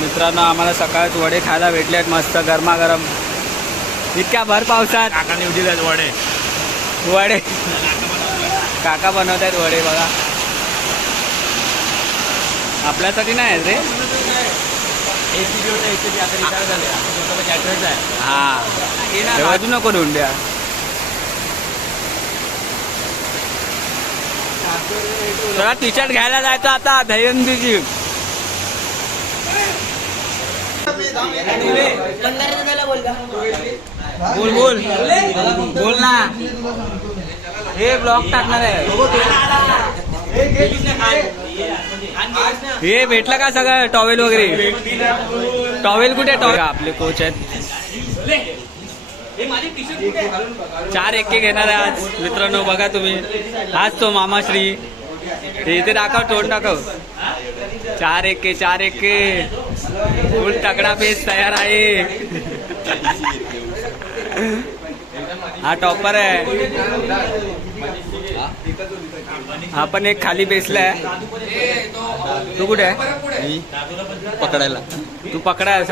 मित्रांनो आम्हाला सकाळच वडे खायला भेटले आहेत मस्त गरमागरम इतक्या भर पावसात. काकाने उठील आहेत वडे. वडे काका बनवत आहेत वडे बघा. आपल्यासाठी नाही आहेत रे. हा वाजू नको धुंड्या. चला टी शर्ट घ्यायला जायचं आता दहीहंडीची. बोल बोल बोल ना. हे ब्लॉग टाकणार आहे. हे भेटलं का सगळं टॉवेल वगैरे. टॉवेल कुठे टॉवेल आपले कोच आहेत. 4 एके घेणार आहे आज मित्रांनो बघा तुम्ही. आज तो मामाश्री इथे दाखव तोंड दाखव. 4 एके फुल तगडा पेस तयार आहे. हा टॉपर आहे. हा पण एक खाली बेसलाय. तू कुठे आहे. पकडायला. तू पकडाय.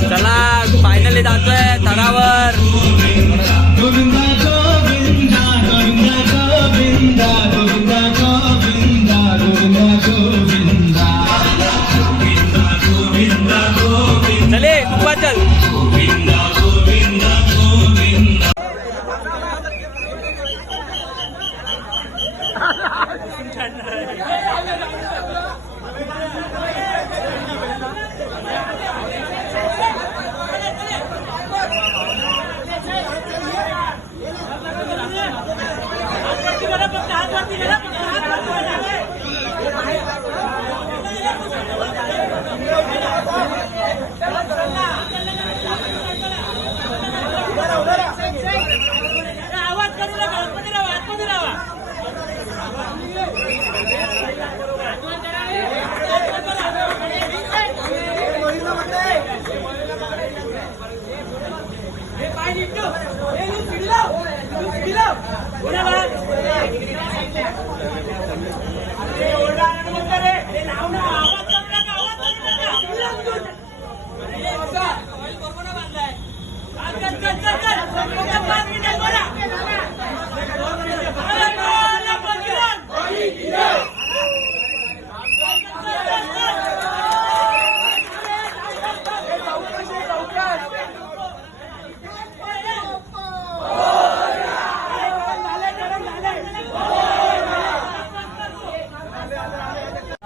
चला फायनली जातोय थरावर. चले उभा चल.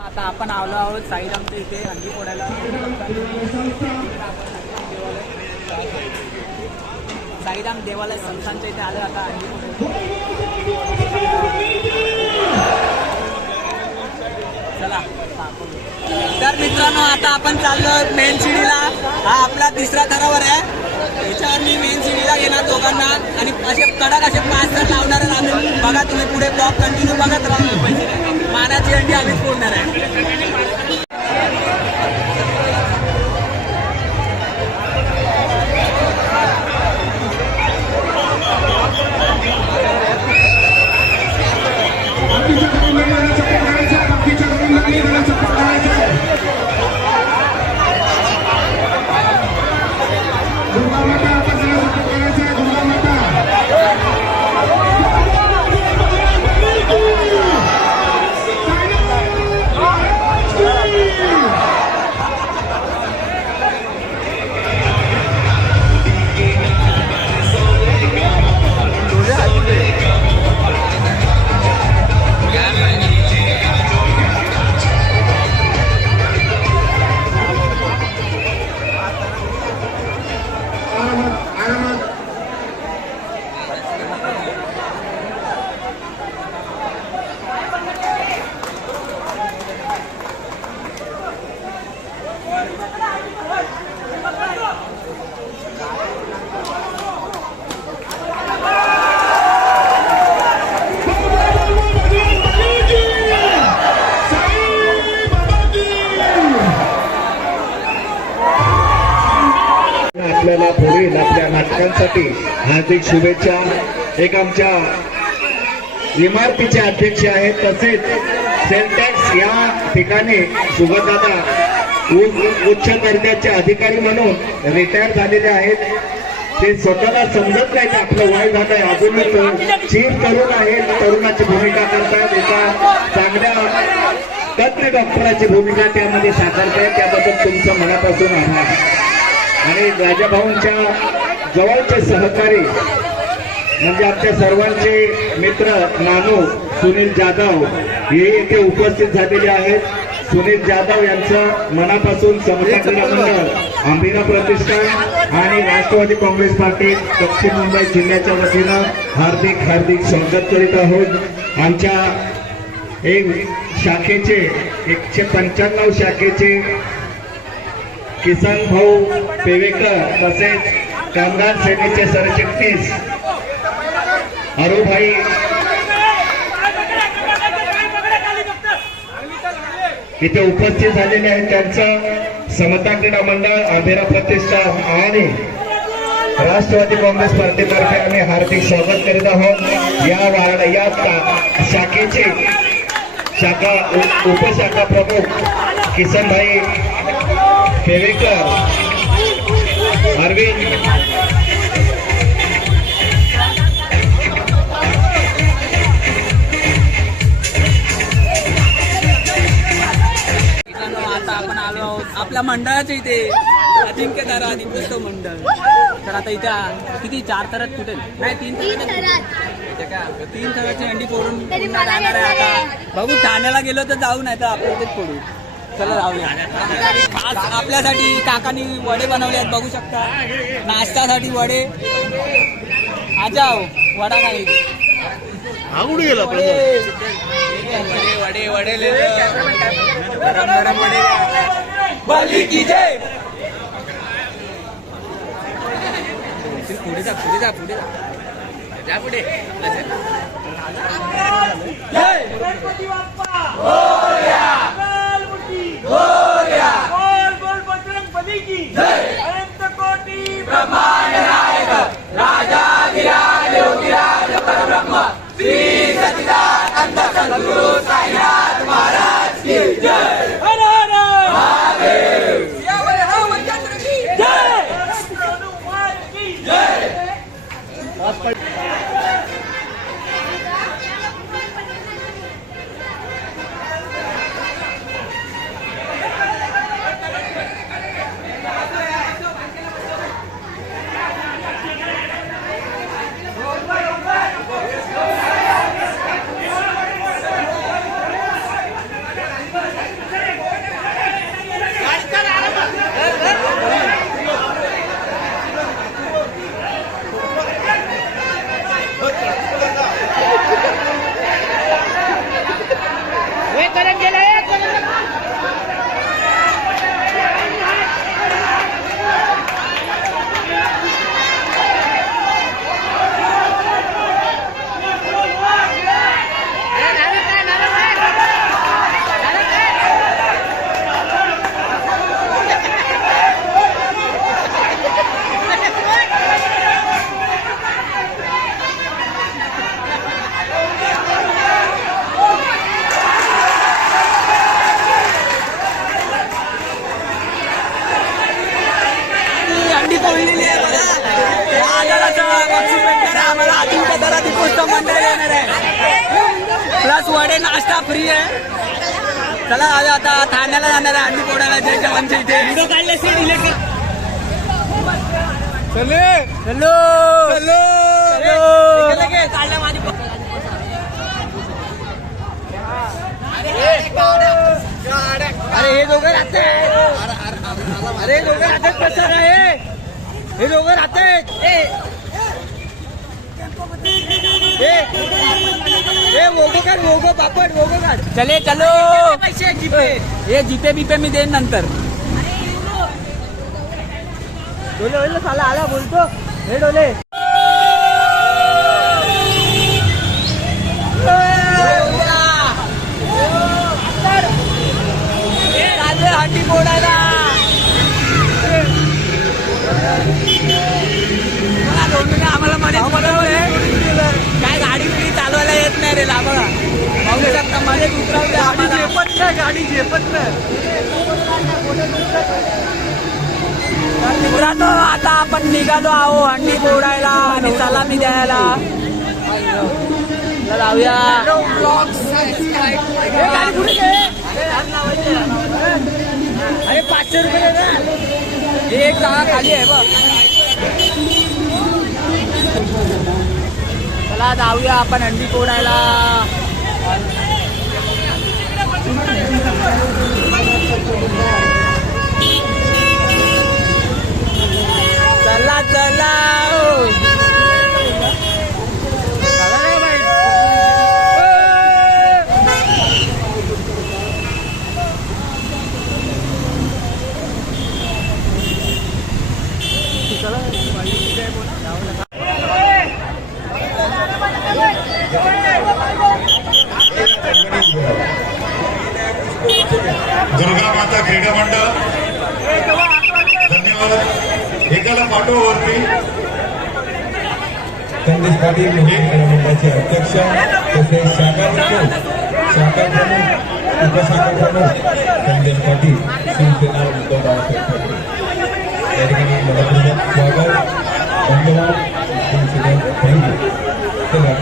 आता आपण आलो आहोत साईरामच्या इथे अंगी फोडायला. साईराम देवालय संस्थानच्या इथे आलं आता अंगी चला. तर मित्रांनो आता आपण चाललो मेन शिडीला. हा आपला 3रा थरावर आहे. याच्यावर मी मेन शिडीला घेणार दोघांना आणि असे कडक असे 5 थर लावणार आम्ही. बघा तुम्ही पुढे ब्लॉग कंटिन्यू बघत राहू. मानाची अंडी आम्हीच फोडणार आहे. आपल्याला पुढील आपल्या नाटकांसाठी हार्दिक शुभेच्छा. एक आमच्या इमारतीचे अध्यक्ष आहेत तसेच सेल टॅक्स या ठिकाणी सुगतदादा उच्च दर्जाचे अधिकारी म्हणून रिटायर झालेले आहेत. ते स्वतःला समजत नाही की आपलं वय झालंय, अजून चीर तरुण आहे, तरुणाची भूमिका करतायत. एका चांगल्या तज्ञ डॉक्टराची भूमिका त्यामध्ये साकारतायत. त्याबद्दल तुमचं मनापासून आभार. आणि राजाभाऊंच्या जवळचे सहकारी म्हणजे आमच्या सर्वांचे मित्र नानू सुनील जाधव हे इथे उपस्थित झालेले आहेत. सुनील जाधव यांचं मनापासून समता क्रीडा मंडळ, अंबिका प्रतिष्ठान आणि राष्ट्रवादी काँग्रेस पार्टी दक्षिण मुंबई जिल्ह्याच्या वतीनं हार्दिक हार्दिक स्वागत करीत आहोत. आमच्या एक शाखेचे 195 शाखेचे किसन भाऊ पेवेकर तसेच कामगार सेनेचे सरचिटणीस अरुभाई इथे उपस्थित झालेले आहेत. त्यांचं समता क्रीडा मंडळ, अंबिका प्रतिष्ठान आणि राष्ट्रवादी काँग्रेस पार्टीतर्फे आम्ही हार्दिक स्वागत करीत आहोत. या शाखेचे उपशाखा प्रमुख किसनभाई पेवेकर, अरविंद आता आपण आलो आहोत आपल्या मंडळाच्या इथे अजिंक्य तारा अधिकृत मंडळ. तर आता इथं किती 4 थरात कुठे नाही 3 थराची हंडी फोडून पुन्हा जाणार आहे. आता बघू ठाण्याला गेलो तर जाऊ, नाही तर आपण तेच फोडू. चला जाऊया. आज आपल्यासाठी काकांनी वडे बनवले आहेत, बघू शकता. नाश्त्यासाठी वडे. आजाव वडा खाली आवडून गेला वडे वडे गरम गरम वडे. बली की जय. पुढे जा पुढे जा पुढे जा पुढे. जय गणपती बाप्पा मोरया. मोरया. बोल बोल बजरंग बली की जय. अनंत कोटी ब्रह्मांड नायक राजाधिराज योगीराज परब्रह्म श्री सच्चिदानंद सद्गुरु साईनाथ महाराज की जय. हर हर महादेव. यावर रामचंद्र की जय. हनुमान की जय. प्लस वडे नाश्ता फ्री आहे. चला आता ठाण्याला जाणार आहे अंडी पोडायला जय जवानच्या इथे. व्हिडिओ काढले चलो अरे हे दोघं राहते. अरे हे दोघं राहतात कसं रे. हे दोघं राहतात. वोगो काढ वोगो पापड वोगो काढ. चले चलो. पैसे जीपे हे जीपे बीपे मी देईन नंतर. डोले होईल साला आला बोलतो. हे डोले हंडी फोडायला. आम्हाला मध्ये काय गाडी बिडी चालवायला येत नाही रे. ला बघा पाहू शकता मध्ये उतरवले आम्हाला. गाडी झेपत नाही. तर मित्रांनो आता आपण निघालो आहो हंडी फोडायला आणि सलामी द्यायला. चला जाऊया. अरे 500 रुपये दे ना. एक जागा खाली आहे बघ. चला जाऊया आपण हंडी फोडायला. चला चला दुर्गा माता क्रीडा मंडळ धन्यवाद. एकाला पाठवरती संदेश पाटील मंडळाचे अध्यक्ष तसेच शाखा प्रमुख उपशाखा प्रमुख संदेश पाटील शिवसेना उद्धव बाळासाहेब ठाकरे या ठिकाणी मनपूर्वक स्वागत. धन्यवाद. थँक्यू. चला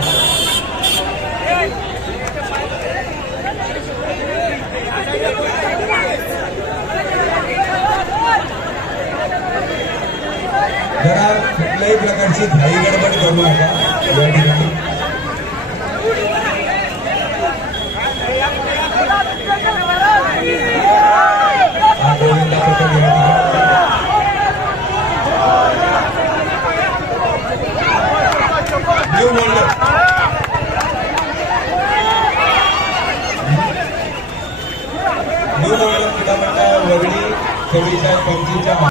जरा कुठल्याही प्रकारची घाई गडबड करू नका या ठिकाणी. न्यू मंडळ क्रीडा मंडळ वगळी 26-25च्या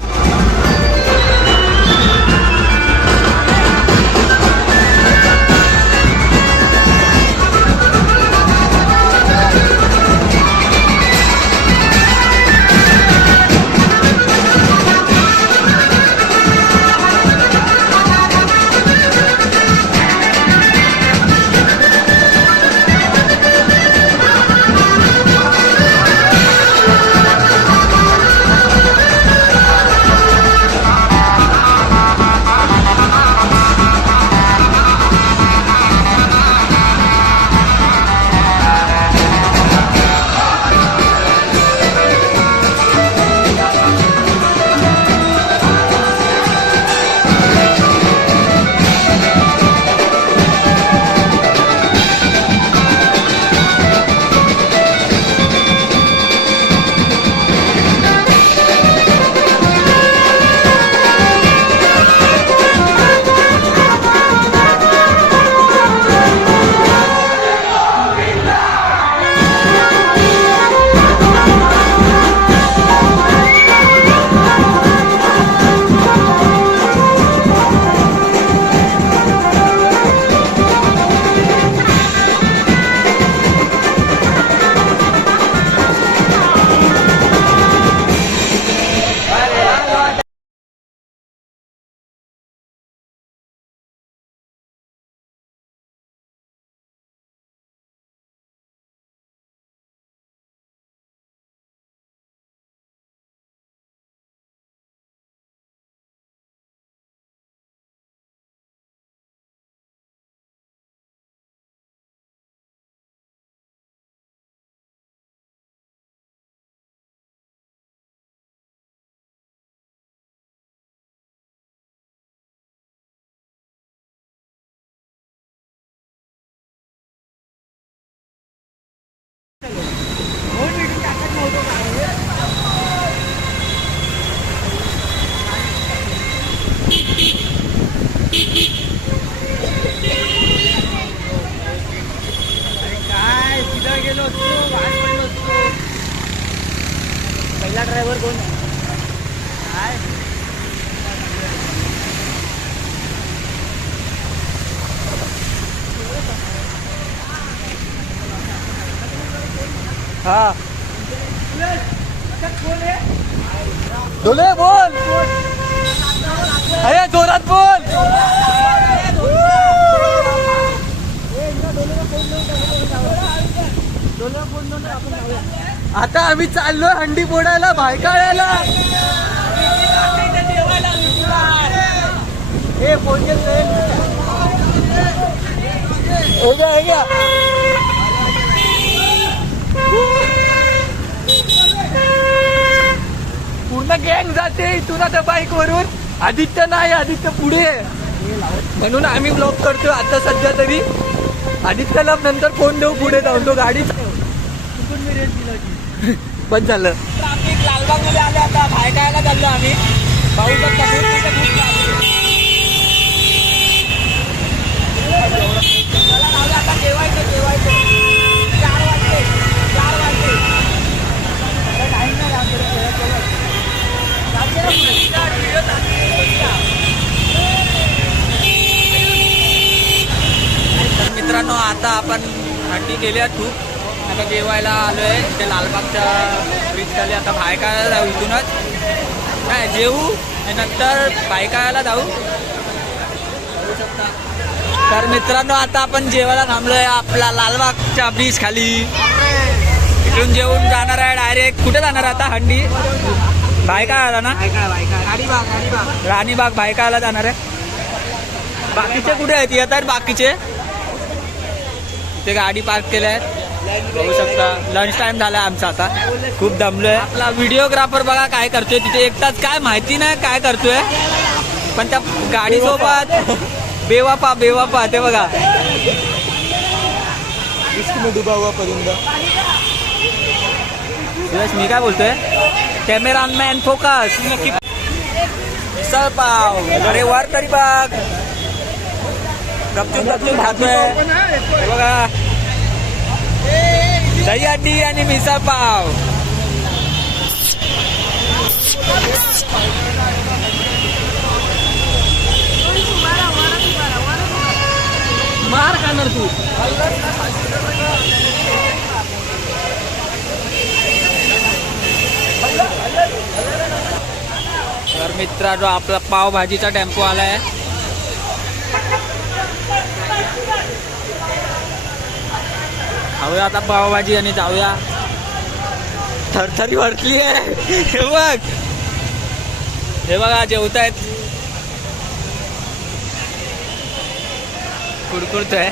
पहिला ड्रायव्हर कोण काय हा डोले बोल अरे जोरात बोल डोले फोन आपण आता आम्ही चाललोय हंडी फोडायला भायकाळ्याला. हे फोन हो गया. पूर्ण गँग जाते इथून आता बाईक वरून. आदित्य नाही, आदित्य पुढे म्हणून आम्ही ब्लॉक करतोय आता सध्या तरी. आदित्यला नंतर फोन देऊ पुढे जाऊन तो गाडी बंद झालं. ट्रॅफिक लालबाग मध्ये आले आता भायकायला चाललो आम्ही. पाहू शकता आता जेवायचं 4 वाजले. तर मित्रांनो आता आपण हंडी केली आहे खूप. आता जेवायला आलोय ते लालबागच्या ब्रिज खाली. आता भायकाळ्याला जाऊ इथूनच. नाही जेवू आणि नंतर भायकाळ्याला जाऊ शकता. तर मित्रांनो आता आपण जेवायला थांबलोय आपला लालबागच्या ब्रिज खाली. इकडून जेवून जाणार आहे डायरेक्ट. कुठे जाणार आता हंडी? भायकाळ्याला ना. राणीबाग भायकाळ्याला जाणार आहे. बाकीचे कुठे आहेत? येत आहेत बाकीचे. इथे गाडी पार्क केल्या आहेत बघू शकता. लंच टाइम झाला आमचा आता. खूप दमलोय. आपला व्हिडिओग्राफर बघा काय करतोय तिथे एकटाच. काय माहिती नाही काय करतोय पण त्या गाडीसोबत बेवापा ते बघा. मी काय बोलतोय कॅमेरामॅन फोकस. मिसळ पाव अरे वर तरी बघ. गपचूप खातोय बघा. दही हंडी आणि मिसळ पाव. मार खाणार तू. तर मित्रांनो आपला पावभाजीचा टेम्पो आलाय. खाऊया आता पावभाजी आणि जाऊया. थरथरी वरली आहे. हे बघा जेवतायत. कुडकुडतोय.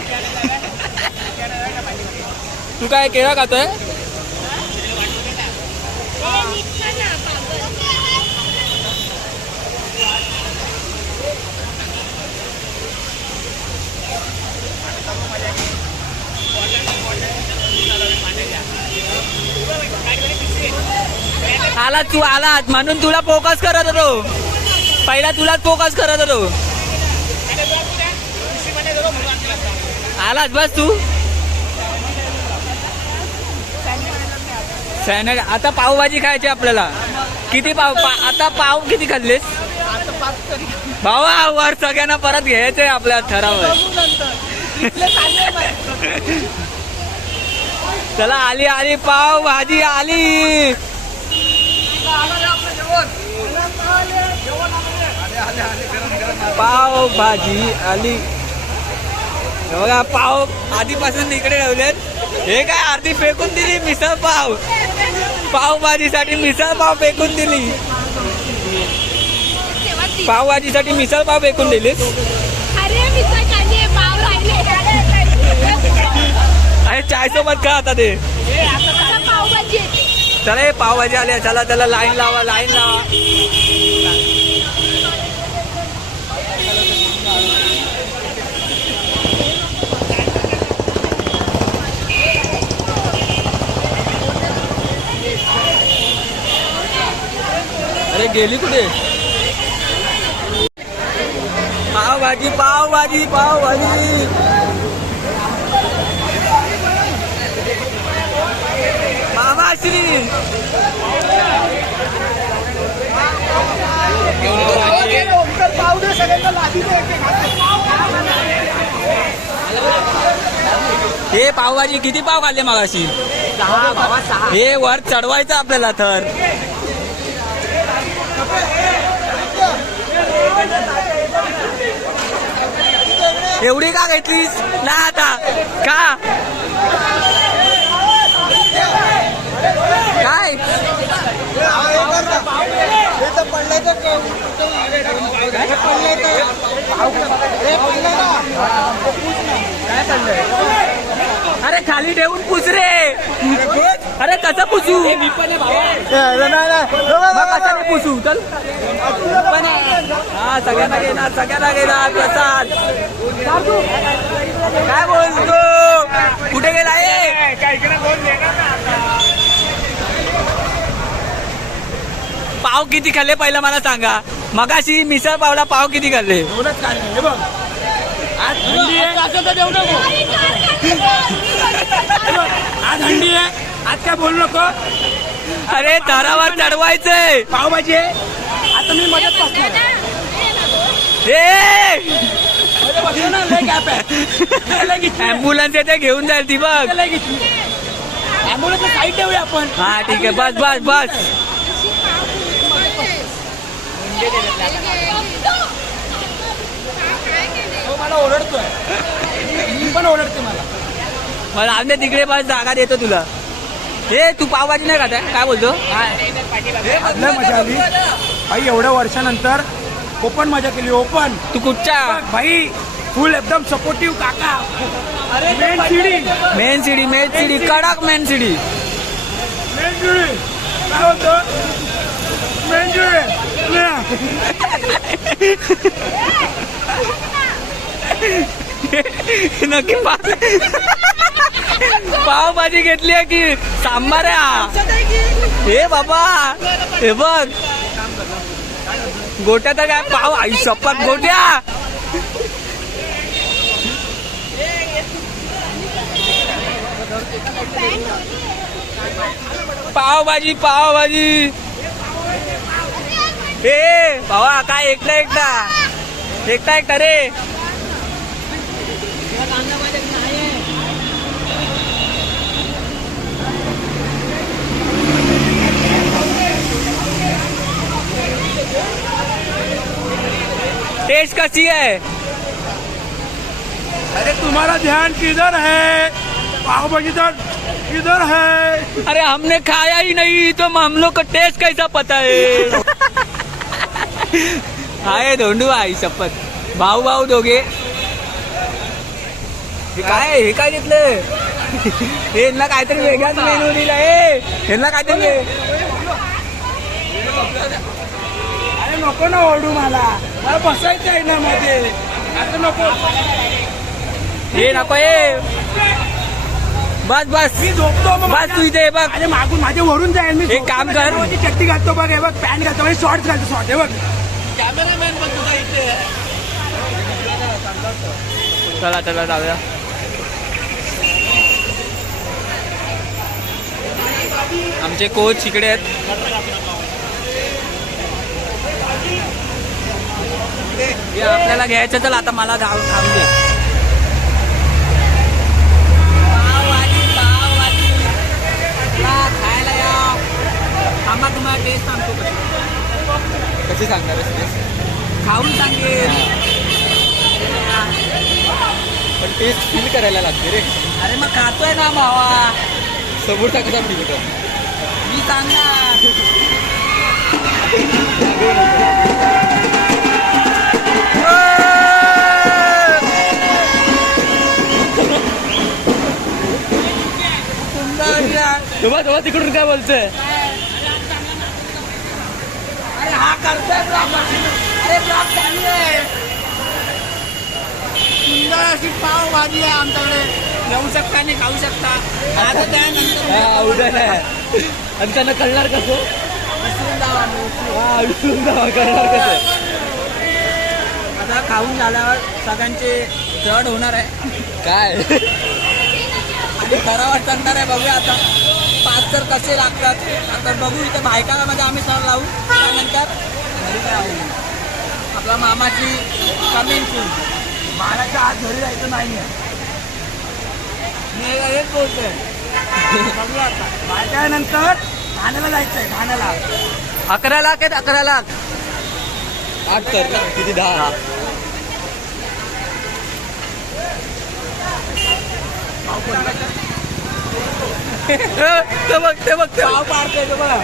तू काय केळं खातोय? आला तू आलात म्हणून तुला फोकस करत होतो. पहिला तुलाच फोकस करत होतो. आलाच बस तू. आता पावभाजी खायची आपल्याला. किती पाव आता पाव किती खाल्लेस भावा? वर सगळ्यांना परत घ्यायचंय आपल्या ठरावर. चला आली पाव भाजी आली. पाव भाजी आली बघा. पाव आधीपासून इकडे ठेवलेत. हे काय आरती फेकून दिली मिसळ पाव. पावभाजीसाठी मिसळ पाव फेकून दिली. पावभाजीसाठी मिसळ पाव फेकून दिलीस. अरे चाय सोबत का आता ते. चला हे पावभाजी आले. चला त्याला लाईन लावा. अरे गेली कुठे? पावभाजी मामाश्री. हे पावभाजी किती पाव खाल्ले मगाशी? 6. हे वर चढवायचं आपल्याला. तर एवढी का घेतलीस ना आता का? काय पडलंय? अरे खाली ठेवून पुस रे. अरे कसं पुसू? कशाने पुसू? चल हा सगळ्यांना घेणार प्रसाद. काय बोलतो? कुठे गेला आहे? पाव किती खाल्ले पहिलं मला सांगा. मगाशी मिसळ पावला पाव किती खाल्ले? आज हंडी आहे. आज काय बोलू नको. अरे दारावर चढवायचंय पावभाजी आहे. आता मी मदत बसणार. ऍम्ब्युलन्स येते घेऊन जाईल ती बघ. ॲम्ब्युलन्स साईड ठेवूया आपण. हा ठीक आहे बस बस बस. तो मला ओरडतोय. मी पण ओरडते मला. मला आमने तिकडे बस जागा देतो तुला. हे तू पावभाजी नाही खाता काय बोलतो? लय मजा आली भाई. एवढ्या वर्षानंतर ओपन मजा केली. ओपन तू कुठच्या? भाई फुल एकदम सपोर्टिव्ह काका. अरे मेन सिडी कडक मेन सिडी. काय होतं मेन नक्की पावभाजी घेतली आहे की सांबार आहे हा? हे बाबा हे बघ गोट्या तर काय पाव आई शपथ गोट्या. पावभाजी हे भावा काय एकटा रे. टेस्ट कशी है? अरे तुम्हारा ध्यान किधर है? पावभाजी तो किधर है? अरे हमने खाया ही नहीं तो हम लोग को टेस्ट कैसा पता है? हाय धोंडू आई शपथ. भाऊ दोघे. हे काय घेतलं? यांना काहीतरी वेगळाच मेनू दिलाय. यांना काहीतरी अरे नको ना ओरडू. मला बसायचं आहे ना मध्ये. आता नको. हे नको हे. बस मी झोपतो मग. बस तू इथे बघ. अरे मागून माझ्या वरून जाईल. मी एक काम कर. झोपतो. चट्टी घालतो बघ. हे बघ पॅन्ट घालतो म्हणजे शॉर्ट्स घालतो. शॉर्ट हे बघ. कॅमेरामॅन पण तुझा इथे. चला जाऊया. आमचे कोच इकडे आहेत. हे आपल्याला घ्यायचं. चल आता मला खाऊ दे. खायला या. थांबा तुम्हाला टेस्ट सांगतो. कशी सांगणार खाऊन सांगेल. पण टेस्ट फील करायला लागते रे. अरे मग खातोय ना भावा. समोरचा कसा फील कर मी सांगणार. तेव्हा तिकडून काय बोलतोय? अरे हा करतोय ब्लॉग. अरे ब्लॉग चालू आहे. सुंदर अशी पाव भाजी आहे आमच्याकडे. घेऊ शकता आणि खाऊ शकता. आता त्यानंतर उद्या नाही आणि त्यांना कळणार कसं? विसरून जावा कळणार कसं? आता खाऊन झाल्यावर सगळ्यांचे जड होणार आहे काय आणि करावं चढणार आहे. बघूया आता 5 तर कसे लागतात. आता बघू. इथे बायकामध्ये आम्ही सर लावू. त्यानंतर आपला मामाची कमेंट सून. बाळाच्या आज घरी जायचं नाही आहे. मी हेच बोलतोय. बघूया आता. बाळाच्या नंतर ठाण्याला जायचं आहे. ठाण्याला 11 लाख आहेत. 11 लाख 8 तर किती 10. ते बघ पाव पाडतोय. बघा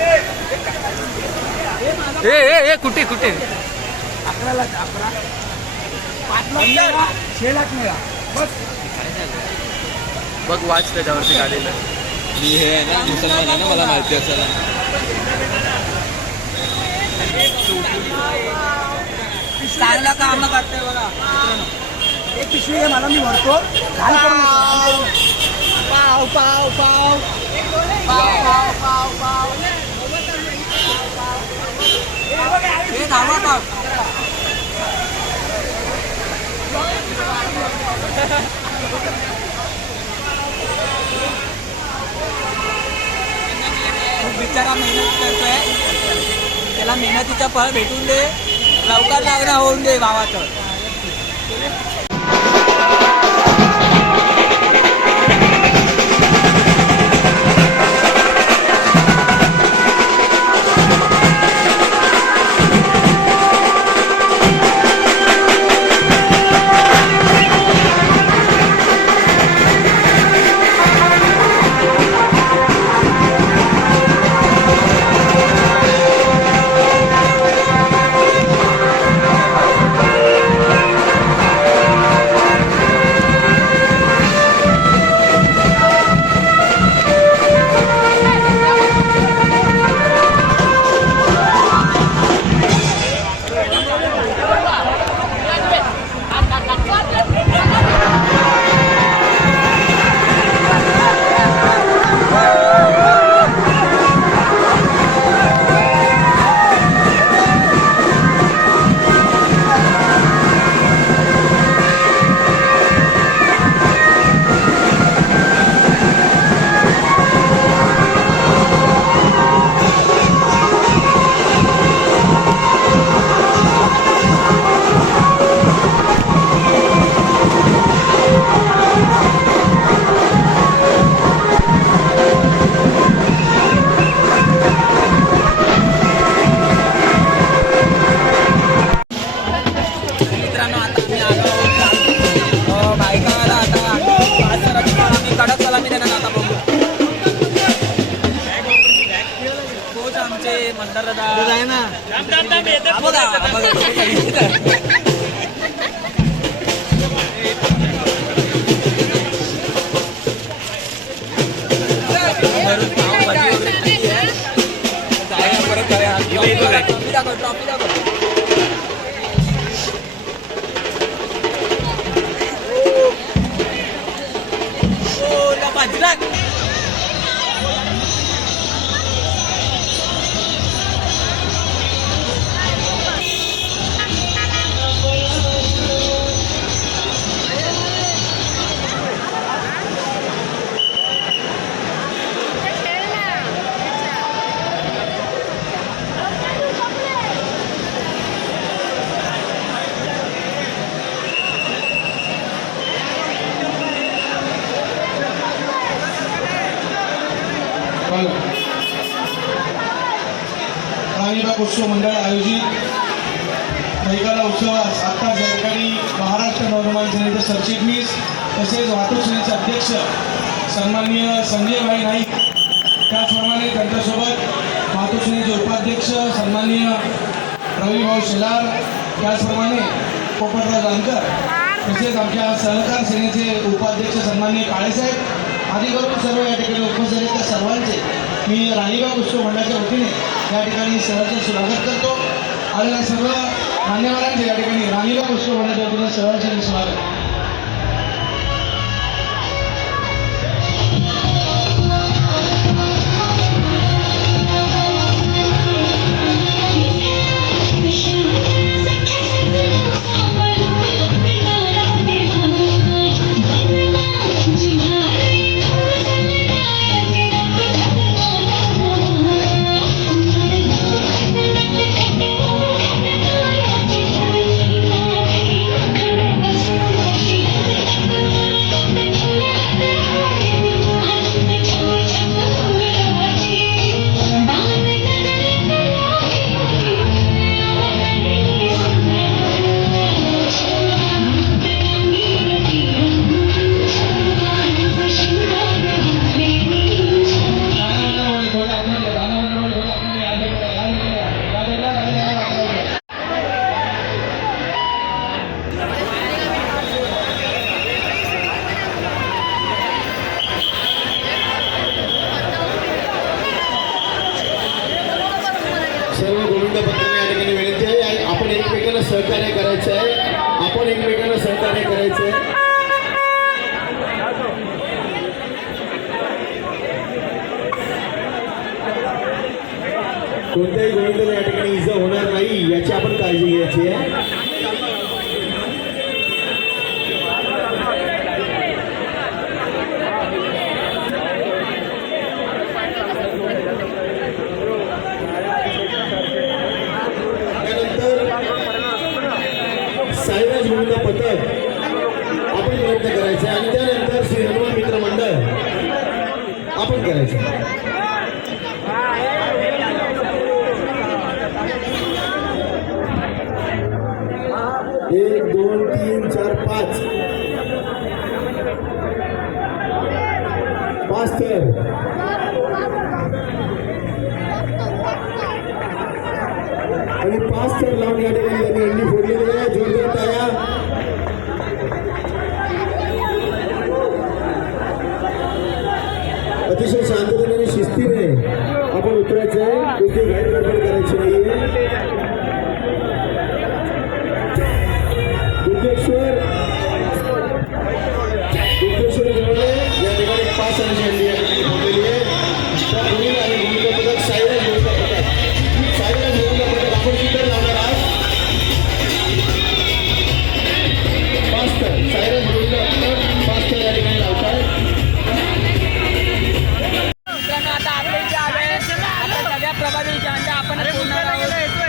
कुठे 11ला 11 5 लाख मिळा 6 लाख मिळा बस. बघ वाच त्याच्यावरती काढलेलं. मी हे आहे ना मुसलमान आहे ना, मला माहिती असेल. चांगलं काम करते बघा. एक पिशवी आहे मला, मी भरतो. घाण करू नको, घाण करू नको. पाव पाव पाव पाव पाव पाव पाव हे धावा पाव. खूप बिचारा मेहनत करतोय, त्याला मेहनतीचं फळ भेटून दे, लवकर लग्न होऊन दे भावाचं. राणीबाग उत्सव मंडळ आयोजित मैकाला उत्सवास आता या ठिकाणी महाराष्ट्र नवनिर्माण सेनेचे सरचिटणीस तसेच वाहतूक सेनेचे अध्यक्ष सन्माननीय संजय भाई नाईक, त्याचप्रमाणे त्यांच्यासोबत वाहतूक सेनेचे उपाध्यक्ष सन्माननीय रविभाऊ शेलार, त्याचप्रमाणे पोपटराव जानकर, तसेच आमच्या सहकार सेनेचे उपाध्यक्ष सन्माननीय काळेसाहेब आदी करून सर्व या ठिकाणी उपस्थित त्या सर्वांचे मी राणीबाग उत्सव मंडळाच्या वतीने या ठिकाणी सहर्ष स्वागत करतो. आलेल्या सर्व मान्यवरांचे या ठिकाणी राणीबाग उत्सव मंडळाच्या वतीने सहर्ष स्वागत. सर्व गोविंद पत्रांना या ठिकाणी विनंती आहे आपण एकमेकांना सहकार्य करायचं आहे कोणत्याही गोविंदाला या ठिकाणी इजा होणार नाही याची आपण काळजी घ्यायची आहे. त्यानंतर साईराज गोविंद पथक आपण प्रयत्न करायचा आणि त्यानंतर श्री हनुमान मित्र मंडळ आपण करायचं. 1 2 3 4 5 तर आणि 5 तर लावून या ठिकाणी त्यांनी अंडी फोडलेली आहे. जोरदार टाळ्या. अतिशय शांततेने आणि शिस्तीने आपण उतरायचं आहे. कुठली घाई गडबड करायची नाहीये. दुर्गेश्वर जवळ या ठिकाणी 5 रनची अंडी या ठिकाणी फोडलेली आहे. त्या पुढील आणि गोविंद पथक साईराज गोविंद पथक आपण सुद्धा लावणार आहात. 5 तर साईराज गोविंद पथक 5 तर या ठिकाणी लावतात. मित्रांनो आता आपल्या इथे आले आता सगळ्या प्रभावीच्या अंड्या आपण पूर्ण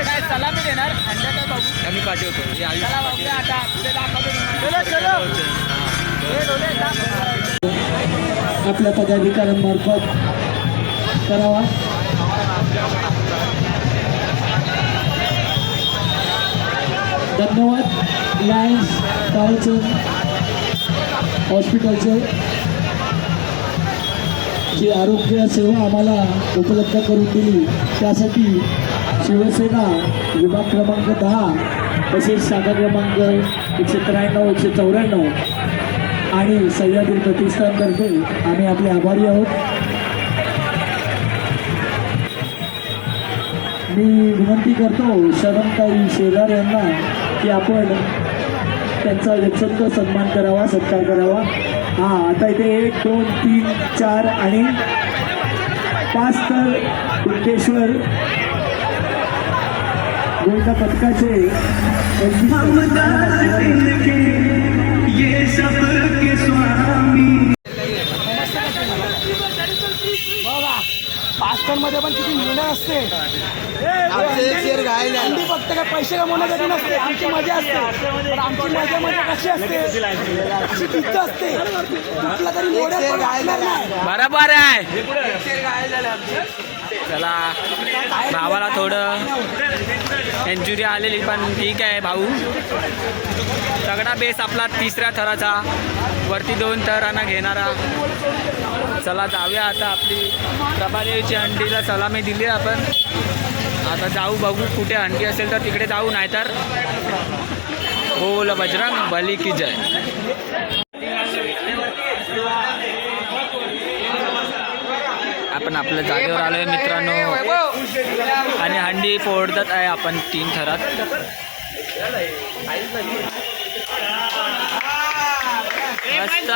काय सलामी देणार अंड्याचा बघू आम्ही पाठवतो हे आयुष चला बघूया आता पुढे दाखवतो आपल्या पदाधिकाऱ्यांमार्फत करावा. धन्यवाद लायन्स तालचं हॉस्पिटलचं जी आरोग्य सेवा आम्हाला उपलब्ध करून दिली त्यासाठी शिवसेना विभाग क्रमांक 10 तसेच शाखा क्रमांक 193 194 आणि सह्याद्री प्रतिष्ठानतर्फे आम्ही आपले आभारी आहोत. मी विनंती करतो शरणताई शेलार यांना की आपण त्यांचा यथोचित सन्मान करावा, सत्कार करावा. हां, आता इथे 1 2 3 4 आणि 5 तर दुर्गेश्वर गोविंद पथकाचे पास्टरमध्ये पण किती मेहनत असते. अंडी फक्त काय पैसे कमवण्यासाठी नसते, आमची मजा असते. पण आमची मजा कशी असते, अशी किस्त असते. कुठला तरी मॉडेल पण घालणार नाही. बरोबर आहे. चला भावाला थोडं इंजुरी आलेली पण ठीक आहे भाऊ. सगळा बेस आपला 3ऱ्या थराचा वरती 2 थरांना घेणारा. चला जाऊया आता. आपली प्रभादेवीची अंडीला सलामी दिली आपण. आता जाऊ बघू कुठे अंडी असेल तर तिकडे जाऊ, नाहीतर बोल बजरंग बली की जय. आपण आपल्या जागेवर आलोय मित्रांनो आणि हंडी फोडत आहे आपण 3 थरात. मस्त.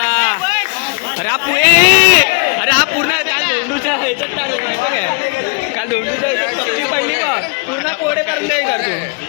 अरे हा पूर्ण काल धोंडूच्या ह्याच्यात टाकलं माहिती काय, काल धोंडूच्या ह्याच्यात पक्षी पडली बघ, पूर्ण कोडे करून दे करतो.